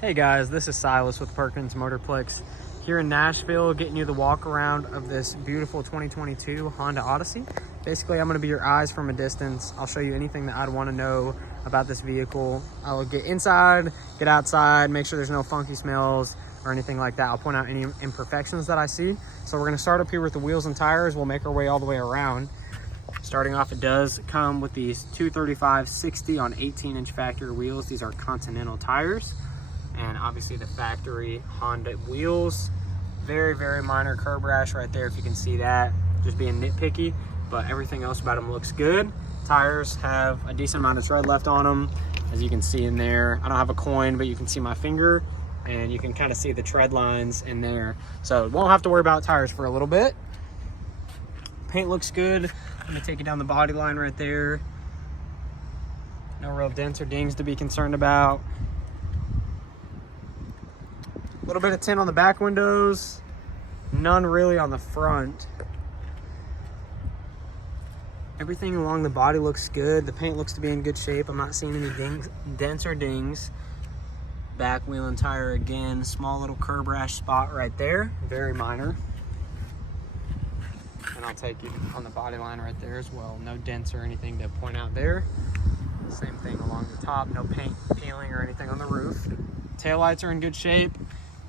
Hey guys, this is Silas with Perkins Motorplex here in Nashville, getting you the walk around of this beautiful 2022 Honda Odyssey. Basically, I'm going to be your eyes from a distance. I'll show you anything that I'd want to know about this vehicle. I'll get inside, get outside, make sure there's no funky smells or anything like that. I'll point out any imperfections that I see. So we're going to start up here with the wheels and tires. We'll make our way all the way around. Starting off, it does come with these 235/60 on 18-inch factory wheels. These are Continental tires. And obviously the factory Honda wheels. Very, very minor curb rash right there, if you can see that. Just being nitpicky, but everything else about them looks good. Tires have a decent amount of tread left on them, as you can see in there. I don't have a coin, but you can see my finger, and you can kind of see the tread lines in there. So won't have to worry about tires for a little bit. Paint looks good. Let me take you down the body line right there. No real dents or dings to be concerned about. A little bit of tint on the back windows, none really on the front. Everything along the body looks good. The paint looks to be in good shape. I'm not seeing any dents or dings. Back wheel and tire again, small little curb rash spot right there, very minor. And I'll take you on the body line right there as well. No dents or anything to point out there. Same thing along the top, no paint peeling or anything on the roof. Taillights are in good shape.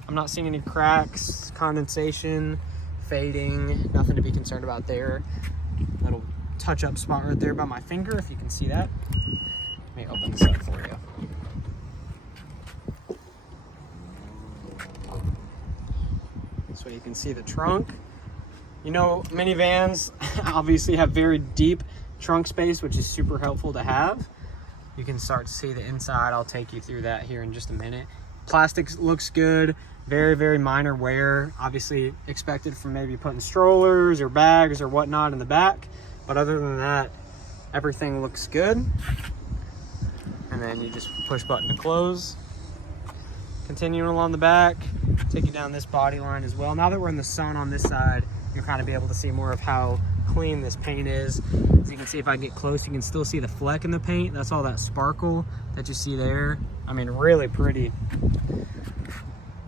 I'm not seeing any cracks, condensation, fading, nothing to be concerned about there. Little touch-up spot right there by my finger, if you can see that. Let me open this up for you. So you can see the trunk. You know, minivans obviously have very deep trunk space, which is super helpful to have. You can start to see the inside. I'll take you through that here in just a minute. Plastic looks good. Very, very minor wear. Obviously expected from maybe putting strollers or bags or whatnot in the back. But other than that, everything looks good. And then you just push button to close. Continuing along the back, take you down this body line as well. Now that we're in the sun on this side, you'll kind of be able to see more of how clean this paint is. As you can see, if I get close, you can still see the fleck in the paint. That's all that sparkle that you see there. I mean, really pretty.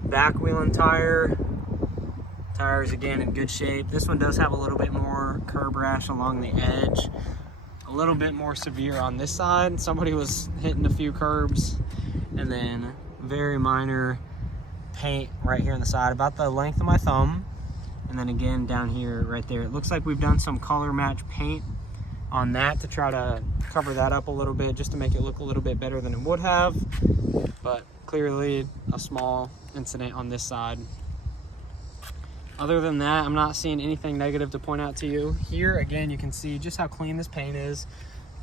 Back wheel and tire. Tires again in good shape. This one does have a little bit more curb rash along the edge. A little bit more severe on this side. Somebody was hitting a few curbs. And then very minor paint right here on the side, about the length of my thumb. And then again down here right there. It looks like we've done some color match paint on that to try to cover that up a little bit, just to make it look a little bit better than it would have. But clearly a small incident on this side. Other than that, I'm not seeing anything negative to point out to you. Here again, you can see just how clean this paint is.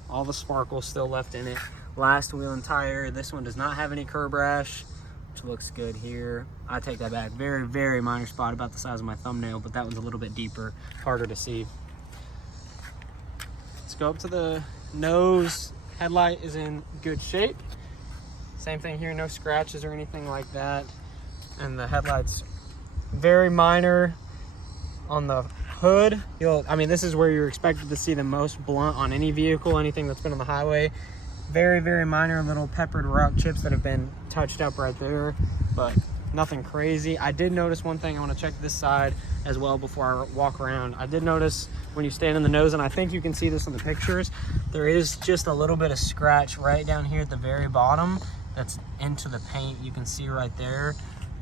All the sparkle still left in it. Last wheel and tire. This one does not have any curb rash, which looks good here. I take that back. Very, very minor spot, about the size of my thumbnail, but that one's a little bit deeper, harder to see. Let's go up to the nose. Headlight is in good shape. Same thing here, no scratches or anything like that. And the headlights, very minor on the hood. I mean, this is where you're expected to see the most blunt on any vehicle, anything that's been on the highway. Very, very minor little peppered rock chips that have been touched up right there, but nothing crazy. I did notice one thing. I want to check this side as well before I walk around. I did notice when you stand in the nose, and I think you can see this in the pictures, there is just a little bit of scratch right down here at the very bottom that's into the paint. You can see right there.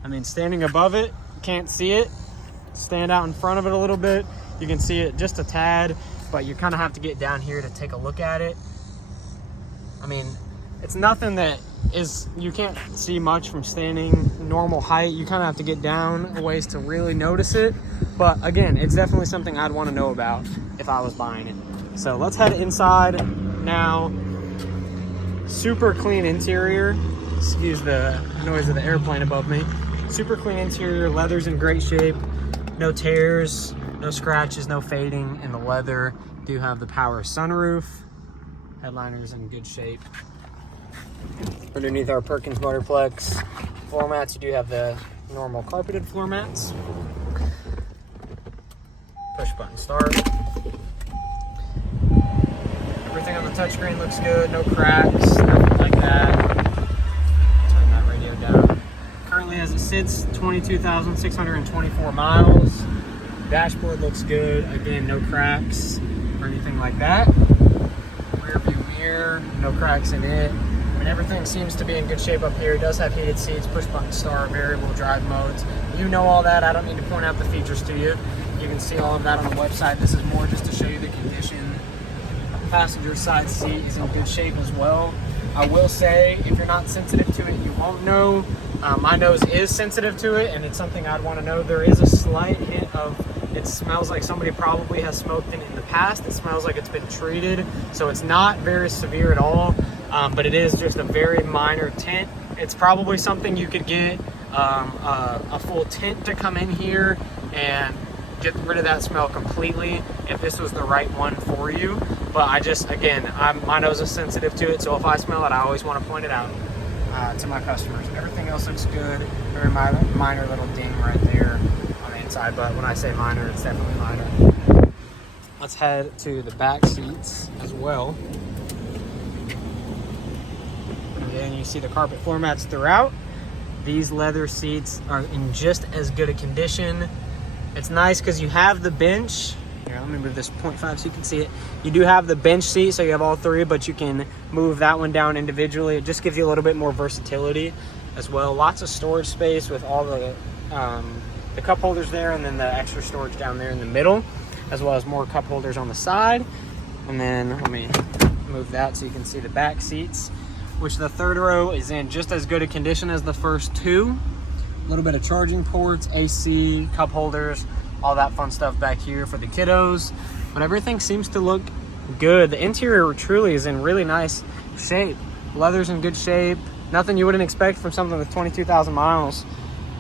I mean, standing above it, can't see it. Stand out in front of it a little bit, you can see it just a tad, but you kind of have to get down here to take a look at it. I mean, it's nothing that is, you can't see much from standing normal height. You kind of have to get down a ways to really notice it. But again, it's definitely something I'd want to know about if I was buying it. So let's head inside now. Super clean interior. Excuse the noise of the airplane above me. Super clean interior, leather's in great shape. No tears, no scratches, no fading in the leather. Do have the power sunroof. Headliner's in good shape. Underneath our Perkins Motorplex floor mats, you do have the normal carpeted floor mats. Push button start. Everything on the touchscreen looks good, no cracks, nothing like that. Turn that radio down. sits 22,624 miles. Dashboard looks good. Again, no cracks or anything like that. Rear view mirror, no cracks in it. I mean, everything seems to be in good shape up here. It does have heated seats, push button start, variable drive modes. You know all that. I don't need to point out the features to you. You can see all of that on the website. This is more just to show you the condition. Passenger side seat is in good shape as well. I will say, if you're not sensitive to it, you won't know. My nose is sensitive to it, and it's something I'd want to know. There is a slight hint of, it smells like somebody probably has smoked in the past. It smells like it's been treated, so it's not very severe at all, but it is just a very minor tint. It's probably something you could get a full tint to come in here and get rid of that smell completely if this was the right one for you. But I just, again, my nose is sensitive to it, so if I smell it, I always want to point it out to my customers. Everything else looks good. Very minor little ding right there on the inside, but when I say minor, it's definitely minor. Let's head to the back seats as well. Again, you see the carpet floor mats throughout. These leather seats are in just as good a condition. It's nice because you have the bench. Here, let me move this 0.5 so you can see it. You do have the bench seat, so you have all three, but you can move that one down individually. It just gives you a little bit more versatility as well. Lots of storage space with all the cup holders there, and then the extra storage down there in the middle, as well as more cup holders on the side. And then let me move that so you can see the back seats, which the third row is in just as good a condition as the first two. A little bit of charging ports, AC, cup holders, all that fun stuff back here for the kiddos. But everything seems to look good. The interior truly is in really nice shape. Leather's in good shape. Nothing you wouldn't expect from something with 22,000 miles.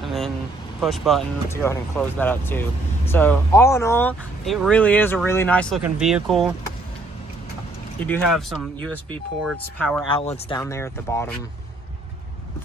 And then push button to go ahead and close that up too. So all in all, it really is a really nice looking vehicle. You do have some USB ports, power outlets down there at the bottom.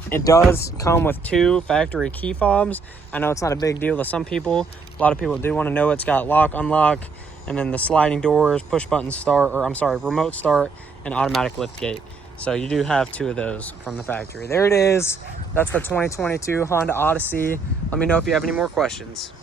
It does come with 2 factory key fobs. I know it's not a big deal to some people. A lot of people do want to know it's got lock, unlock, and then the sliding doors, push button start, or I'm sorry, remote start, and automatic lift gate. So you do have 2 of those from the factory. There it is. That's the 2022 Honda Odyssey. Let me know if you have any more questions.